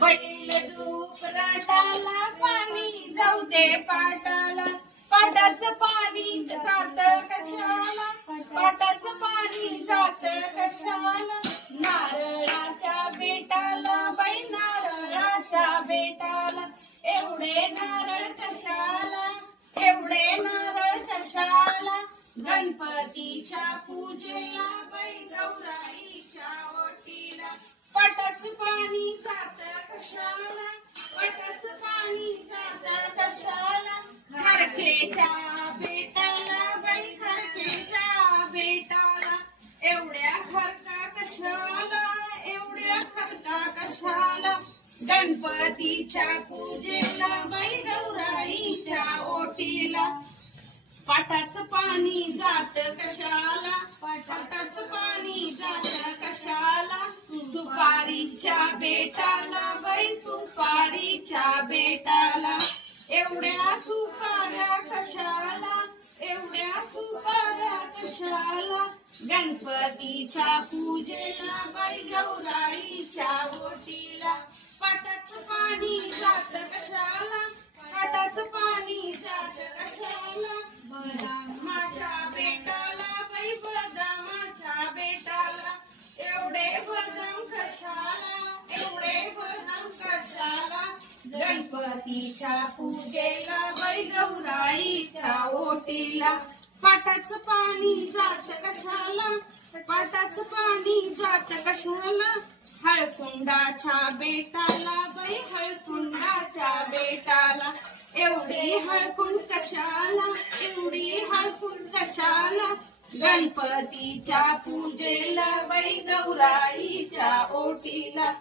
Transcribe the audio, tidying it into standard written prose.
बैल दूध राटाला पाणी जाऊ दे पाटाला, पाटाचं पाणी जात कशाला, पाटाचं पाणी जात कशाला. नारळाच्या बेटाला बाई नारळाच्या बेटाला, एवढे नारळ कशाला, एवढे नारळ कशाला. गणपतीच्या पूजेला बाई गौराईच्या ओटीला, पाटाचं पाणी जात कशाला, पाटाचं पाणी जात कशाला. खारखेच्या बेटाला बाई खारखेच्या बेटाला, एवढ्या खारका कशाला, एवढ्या खारका कशाला. गणपतीच्या पूजेला बाई गौराईच्या ओटीला, पाटाचं पाणी जात कशाला, पाटाचं पाणी जात कशाला. सुपारीच्या बेटाला बाई सुपारीच्या बेटाला, एवढ्या सुपाऱ्या कशाला, एवढ्या सुपाऱ्या कशाला. गणपतीच्या पूजेला बाई गौराईच्या ओटीला, पाटाचं पाणी जात कशाला, पाटाचं पाणी जात कशाला. बदामाच्या बेटाला बाई बदामाच्या बेटाला, एवढे बदाम कशाला, एवढे बदाम कशाला. गणपतीच्या पूजेला बाई गौराईच्या ओटीला, पाटाचं पाणी जात कशाला, पाटाचं पाणी जात कशाला. हळकुंडाच्या बेटाला बाई हळकुंडाच्या बेटाला, एवढी हळकुंड कशाला, एवढी हळकुंड कशाला. गणपतीच्या पूजेला बाई गौराईच्या ओटीला,